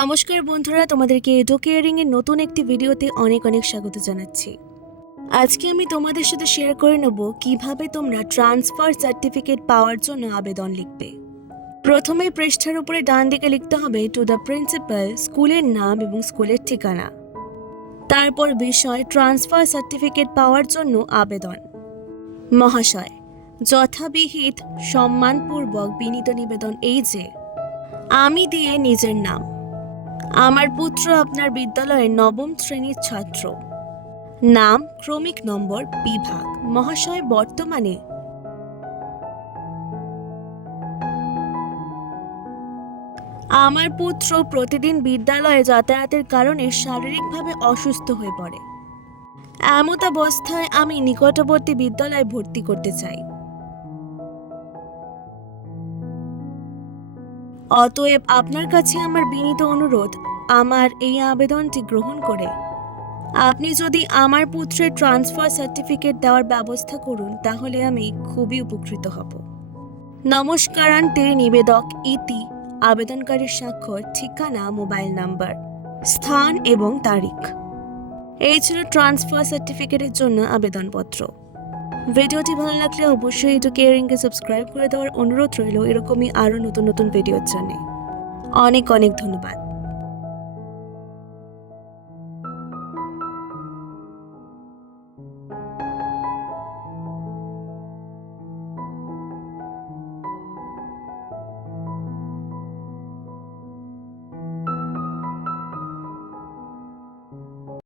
নমস্কার বন্ধুরা, তোমাদেরকে এডুকেয়ারিং এর নতুন একটি ভিডিওতে অনেক স্বাগত জানাচ্ছি। আজকে আমি তোমাদের সাথে শেয়ার করে নেব কিভাবে তোমরা ট্রান্সফার সার্টিফিকেট পাওয়ার জন্য আবেদন লিখবে। প্রথমে পৃষ্ঠার উপরে ডান দিকে লিখতে হবে টু দ্য প্রিন্সিপাল, স্কুলের নাম এবং স্কুলের ঠিকানা। তারপর বিষয় ট্রান্সফার সার্টিফিকেট পাওয়ার জন্য আবেদন। মহাশয়, যথাবিহিত সম্মানপূর্বক বিনীত নিবেদন এই যে আমি দিয়ে নিজের নাম। আমার পুত্র আপনার বিদ্যালয়ের নবম শ্রেণীর ছাত্র। নাম, ক্রমিক নম্বর, বিভাগ। মহাশয়, বর্তমানে আমার পুত্র প্রতিদিন বিদ্যালয়ে যাতায়াতের কারণে শারীরিকভাবে অসুস্থ হয়ে পড়ে। এমত অবস্থায় আমি নিকটবর্তী বিদ্যালয়ে ভর্তি করতে চাই। অতএব আপনার কাছে আমার বিনীত অনুরোধ, আমার এই আবেদনটি গ্রহণ করে আপনি যদি আমার পুত্রের ট্রান্সফার সার্টিফিকেট দেওয়ার ব্যবস্থা করুন, তাহলে আমি খুবই উপকৃত হব। নমস্কারান্তে নিবেদক ইতি। আবেদনকারীর স্বাক্ষর, ঠিকানা, মোবাইল নাম্বার, স্থান এবং তারিখ। এই ছিল ট্রান্সফার সার্টিফিকেটের জন্য আবেদনপত্র। ভিডিওটি ভালো লাগলে অবশ্যই এডুকেয়ারিংকে সাবস্ক্রাইব করে দেওয়ার অনুরোধ রইল এরকমই আরও নতুন ভিডিওর জন্য। অনেক ধন্যবাদ।